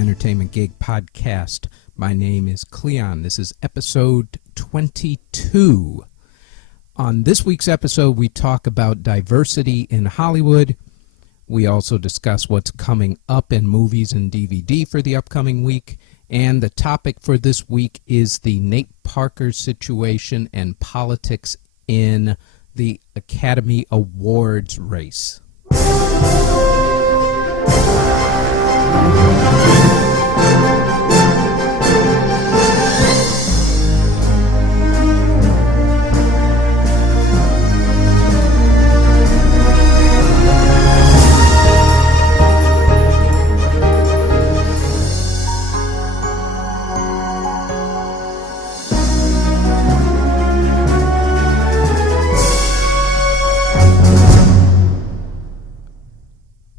Entertainment Gig Podcast. My name is Cleon. This is episode 22. On this week's episode, we talk about diversity in Hollywood. We also discuss what's coming up in movies and DVD for the upcoming week. And the topic for this week is the Nate Parker situation and politics in the Academy Awards race.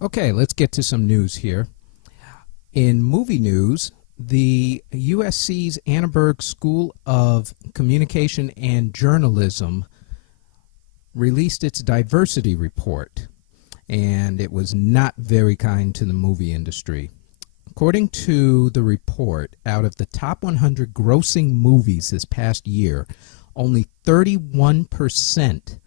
Okay, let's get to some news here. In movie news, the USC's Annenberg School of Communication and Journalism released its diversity report, and it was not very kind to the movie industry. According to the report, out of the top 100 grossing movies this past year, only 31%,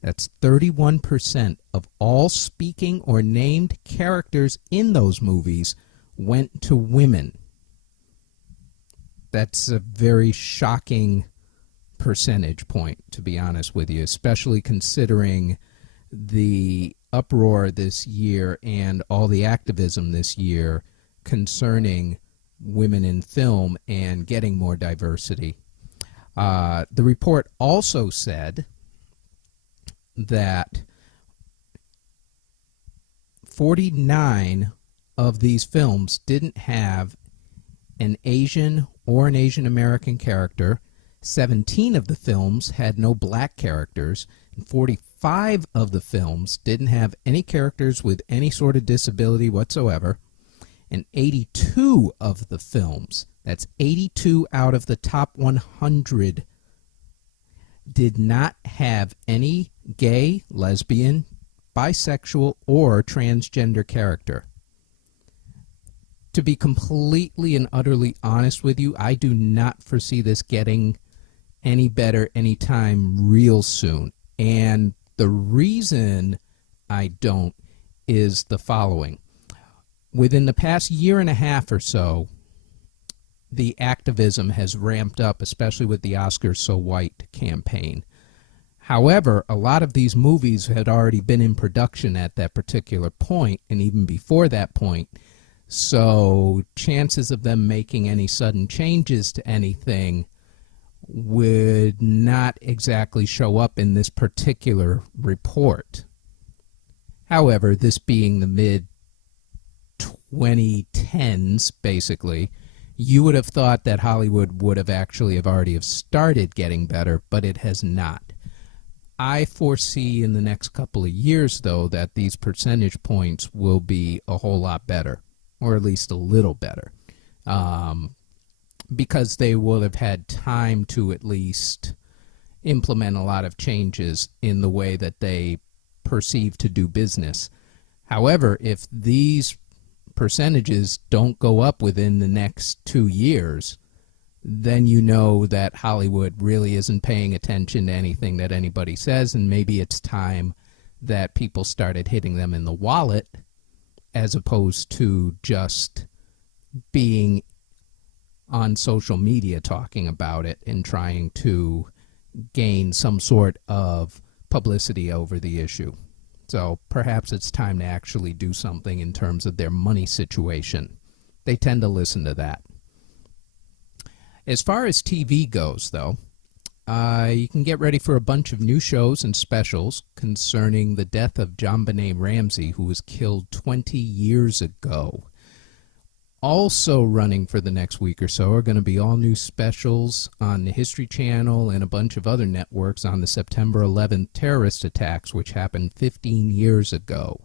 that's 31% of all speaking or named characters in those movies went to women. That's a very shocking percentage point, to be honest with you, especially considering the uproar this year and all the activism this year concerning women in film and getting more diversity. The report also said that 49 of these films didn't have an Asian or an Asian American character, 17 of the films had no black characters, and 45 of the films didn't have any characters with any sort of disability whatsoever, and 82 of the films, that's 82 out of the top 100, did not have any gay, lesbian, bisexual, or transgender character. To be completely and utterly honest with you, I do not foresee this getting any better anytime real soon. And the reason I don't is the following. Within the past year and a half or so, the activism has ramped up, especially with the Oscars So White campaign. However, a lot of these movies had already been in production at that particular point, and even before that point, so chances of them making any sudden changes to anything would not exactly show up in this particular report. However, this being the mid-2010s, basically, you would have thought that Hollywood would have actually already started getting better, but it has not. I foresee in the next couple of years, though, that these percentage points will be a whole lot better, or at least a little better, because they will have had time to at least implement a lot of changes in the way that they perceive to do business. However, if these percentages don't go up within the next 2 years, then you know that Hollywood really isn't paying attention to anything that anybody says, and maybe it's time that people started hitting them in the wallet as opposed to just being on social media talking about it and trying to gain some sort of publicity over the issue. So perhaps it's time to actually do something in terms of their money situation. They tend to listen to that. As far as TV goes, though, you can get ready for a bunch of new shows and specials concerning the death of JonBenet Ramsey, who was killed 20 years ago. Also running for the next week or so are going to be all new specials on the History Channel and a bunch of other networks on the September 11th terrorist attacks, which happened 15 years ago.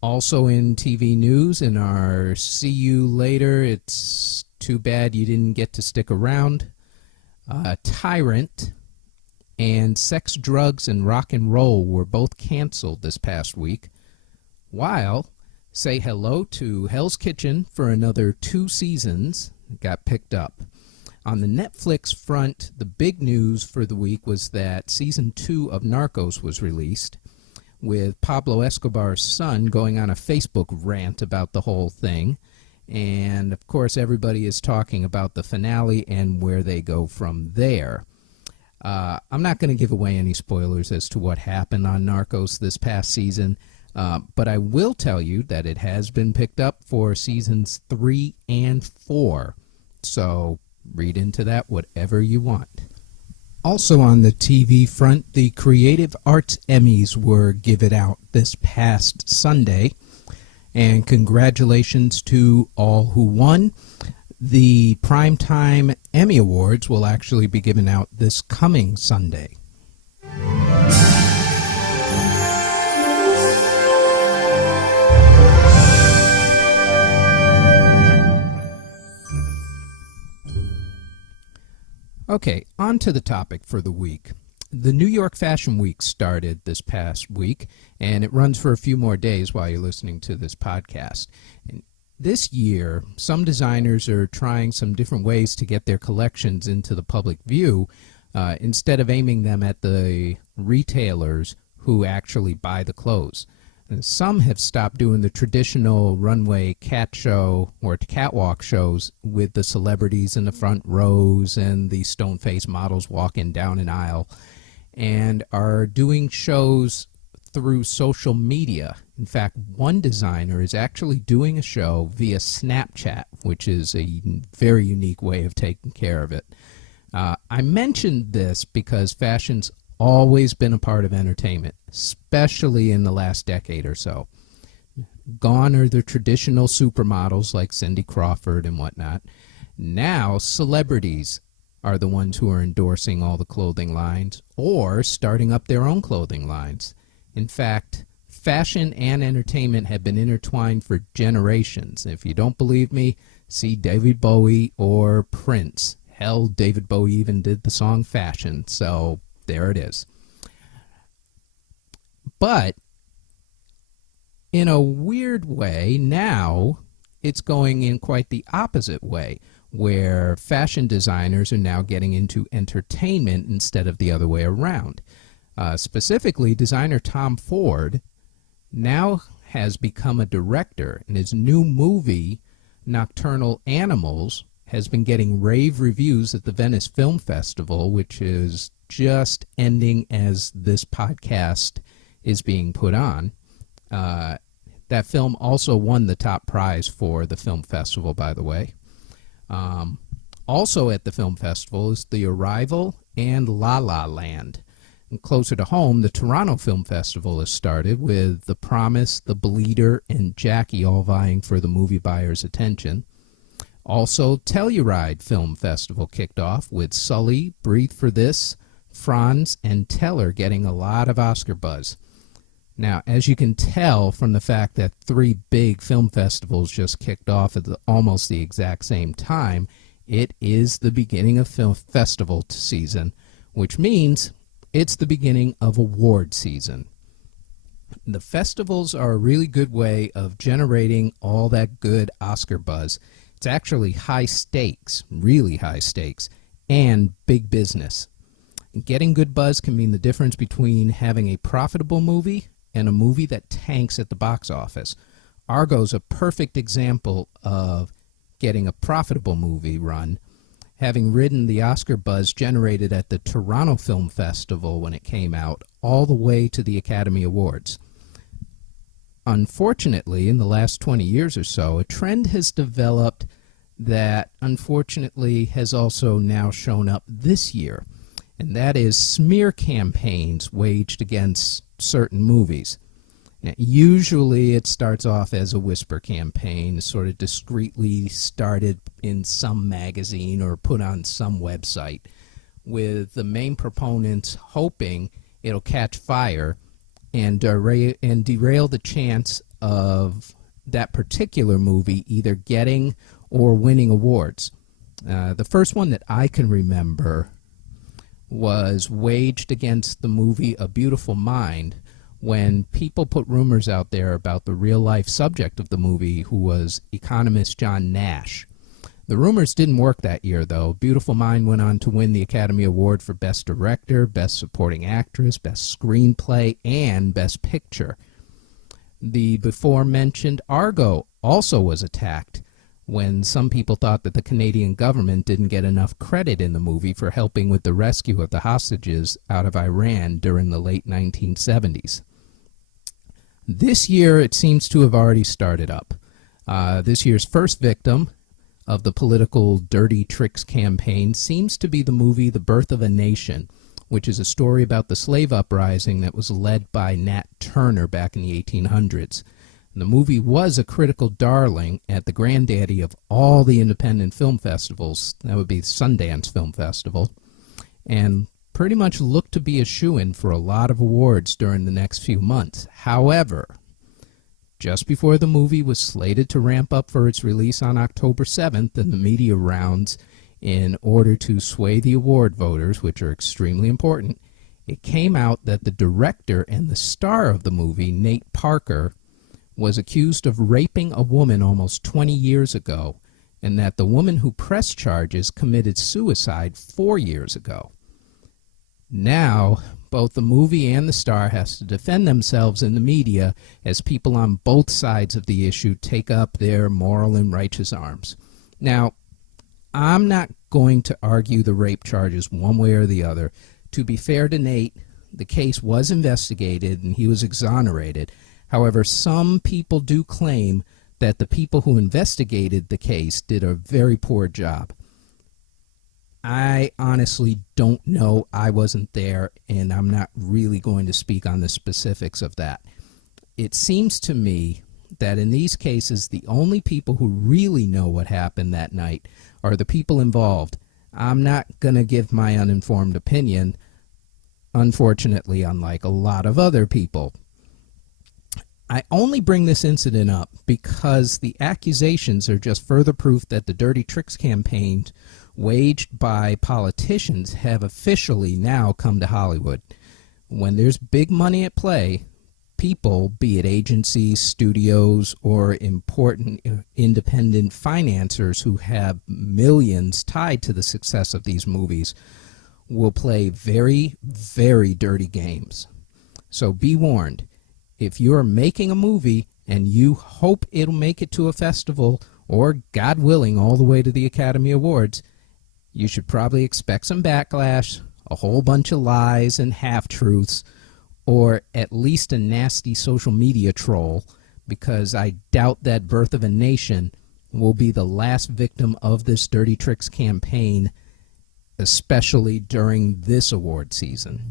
Also in TV news, in our See You Later, it's too bad you didn't get to stick around, Tyrant and Sex, Drugs, and Rock and Roll were both canceled this past week, while say hello to Hell's Kitchen for another 2 seasons. It got picked up. On the Netflix front, the big news for the week was that Season 2 of Narcos was released, with Pablo Escobar's son going on a Facebook rant about the whole thing. And, of course, everybody is talking about the finale and where they go from there. I'm not going to give away any spoilers as to what happened on Narcos this past season, but I will tell you that it has been picked up for Seasons 3 and 4. So read into that whatever you want. Also on the TV front, the Creative Arts Emmys were given out this past Sunday. And congratulations to all who won. The Primetime Emmy Awards will actually be given out this coming Sunday. Okay, on to the topic for the week. The New York Fashion Week started this past week, and it runs for a few more days while you're listening to this podcast. And this year, some designers are trying some different ways to get their collections into the public view instead of aiming them at the retailers who actually buy the clothes. And some have stopped doing the traditional runway cat show or catwalk shows with the celebrities in the front rows and the stone-faced models walking down an aisle, and are doing shows through social media. In fact, one designer is actually doing a show via Snapchat, which is a very unique way of taking care of it. I mentioned this because fashion's always been a part of entertainment, especially in the last decade or so. Gone are the traditional supermodels like Cindy Crawford and whatnot. Now, celebrities are the ones who are endorsing all the clothing lines or starting up their own clothing lines. In fact, fashion and entertainment have been intertwined for generations. If you don't believe me, see David Bowie or Prince. Hell, David Bowie even did the song Fashion, so there it is. But in a weird way, now it's going in quite the opposite way, where fashion designers are now getting into entertainment instead of the other way around. Specifically, designer Tom Ford now has become a director, and his new movie, Nocturnal Animals, has been getting rave reviews at the Venice Film Festival, which is just ending as this podcast is being put on. That film also won the top prize for the film festival, by the way. Also at the film festival is The Arrival and La La Land. And closer to home, the Toronto Film Festival has started with The Promise, The Bleeder, and Jackie all vying for the movie buyer's attention. Also, Telluride Film Festival kicked off with Sully, Breathe for This, Franz, and Teller getting a lot of Oscar buzz. Now, as you can tell from the fact that 3 big film festivals just kicked off at almost the exact same time, it is the beginning of film festival season, which means it's the beginning of award season. The festivals are a really good way of generating all that good Oscar buzz. It's actually high stakes, really high stakes, and big business. Getting good buzz can mean the difference between having a profitable movie and a movie that tanks at the box office. Argo's a perfect example of getting a profitable movie run, having ridden the Oscar buzz generated at the Toronto Film Festival when it came out, all the way to the Academy Awards. Unfortunately, in the last 20 years or so, a trend has developed that unfortunately has also now shown up this year, and that is smear campaigns waged against certain movies. Now, usually it starts off as a whisper campaign, sort of discreetly started in some magazine or put on some website, with the main proponents hoping it'll catch fire and derail the chance of that particular movie either getting or winning awards. The first one that I can remember was waged against the movie A Beautiful Mind, when people put rumors out there about the real-life subject of the movie, who was economist John Nash. The rumors didn't work that year, though. Beautiful Mind went on to win the Academy Award for Best Director, Best Supporting Actress, Best Screenplay, and Best Picture. The before-mentioned Argo also was attacked when some people thought that the Canadian government didn't get enough credit in the movie for helping with the rescue of the hostages out of Iran during the late 1970s. This year, it seems to have already started up. This year's first victim of the political dirty tricks campaign seems to be the movie The Birth of a Nation, which is a story about the slave uprising that was led by Nat Turner back in the 1800s. The movie was a critical darling at the granddaddy of all the independent film festivals. That would be Sundance Film Festival. And pretty much looked to be a shoo-in for a lot of awards during the next few months. However, just before the movie was slated to ramp up for its release on October 7th in the media rounds in order to sway the award voters, which are extremely important, it came out that the director and the star of the movie, Nate Parker, was accused of raping a woman almost 20 years ago, and that the woman who pressed charges committed suicide 4 years ago. Now, both the movie and the star has to defend themselves in the media as people on both sides of the issue take up their moral and righteous arms. Now, I'm not going to argue the rape charges one way or the other. To be fair to Nate, the case was investigated and he was exonerated. However, some people do claim that the people who investigated the case did a very poor job. I honestly don't know. I wasn't there, and I'm not really going to speak on the specifics of that. It seems to me that in these cases, the only people who really know what happened that night are the people involved. I'm not going to give my uninformed opinion, unfortunately, unlike a lot of other people. I only bring this incident up because the accusations are just further proof that the dirty tricks campaigns waged by politicians have officially now come to Hollywood. When there's big money at play, people, be it agencies, studios, or important independent financiers who have millions tied to the success of these movies, will play very, very dirty games. So be warned. If you're making a movie and you hope it'll make it to a festival or, God willing, all the way to the Academy Awards, you should probably expect some backlash, a whole bunch of lies and half-truths, or at least a nasty social media troll, because I doubt that Birth of a Nation will be the last victim of this Dirty Tricks campaign, especially during this award season.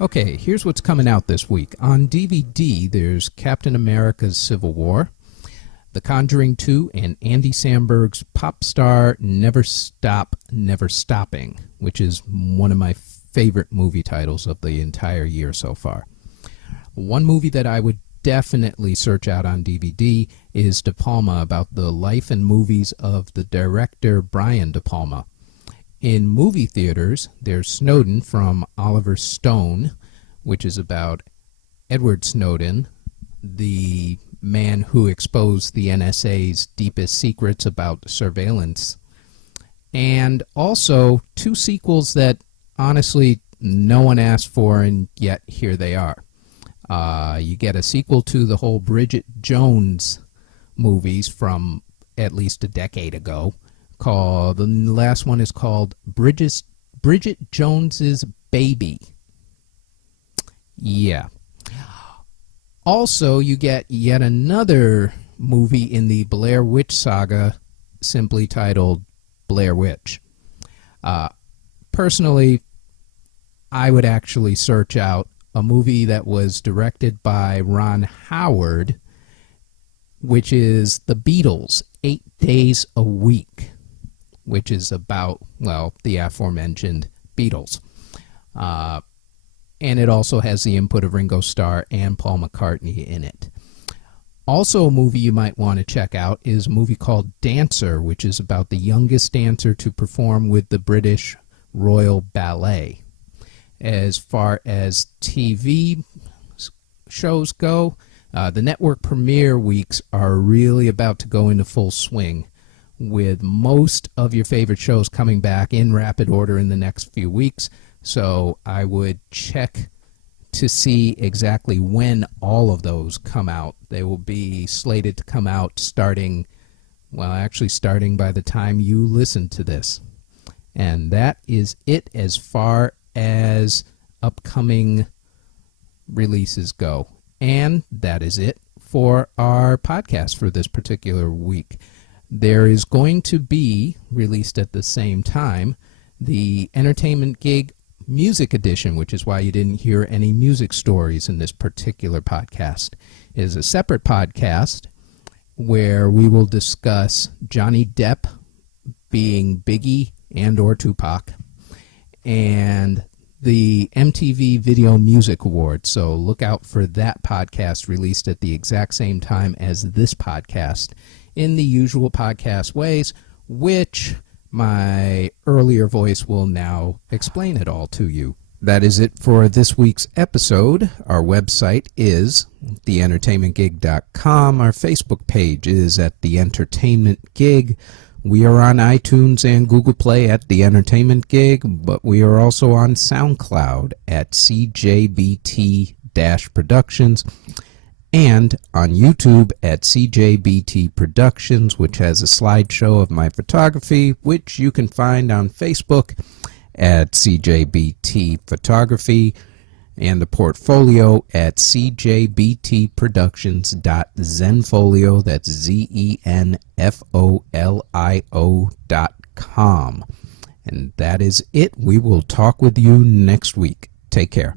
Okay, here's what's coming out this week. On DVD, there's Captain America's Civil War, The Conjuring 2, and Andy Samberg's Pop Star Never Stop, Never Stopping, which is one of my favorite movie titles of the entire year so far. One movie that I would definitely search out on DVD is De Palma, about the life and movies of the director Brian De Palma. In movie theaters, there's Snowden from Oliver Stone, which is about Edward Snowden, the man who exposed the NSA's deepest secrets about surveillance. And also 2 sequels that, honestly, no one asked for, and yet here they are. You get a sequel to the whole Bridget Jones movies from at least a decade ago. The last one is called Bridget Jones's Baby. Yeah. Also, you get yet another movie in the Blair Witch saga, simply titled Blair Witch. Personally, I would actually search out a movie that was directed by Ron Howard, which is The Beatles, 8 Days a Week, which is about, well, the aforementioned Beatles. and it also has the input of Ringo Starr and Paul McCartney in it. Also, a movie you might want to check out is a movie called Dancer, which is about the youngest dancer to perform with the British Royal Ballet. As far as TV shows go, the network premiere weeks are really about to go into full swing, with most of your favorite shows coming back in rapid order in the next few weeks. So I would check to see exactly when all of those come out. They will be slated to come out starting by the time you listen to this. And that is it as far as upcoming releases go. And that is it for our podcast for this particular week. There is going to be, released at the same time, the Entertainment Gig Music Edition, which is why you didn't hear any music stories in this particular podcast. It is a separate podcast where we will discuss Johnny Depp being Biggie and or Tupac, and the MTV Video Music Awards. So look out for that podcast, released at the exact same time as this podcast in the usual podcast ways, which my earlier voice will now explain it all to you. That is it for this week's episode. Our website is theentertainmentgig.com. Our Facebook page is at The Entertainment Gig. We are on iTunes and Google Play at The Entertainment Gig, but we are also on SoundCloud at CJBT-Productions and on YouTube at CJBT Productions, which has a slideshow of my photography, which you can find on Facebook at CJBT Photography, and the portfolio at cjbtproductions.zenfolio, that's ZENFOLIO.com. And that is it. We will talk with you next week. Take care.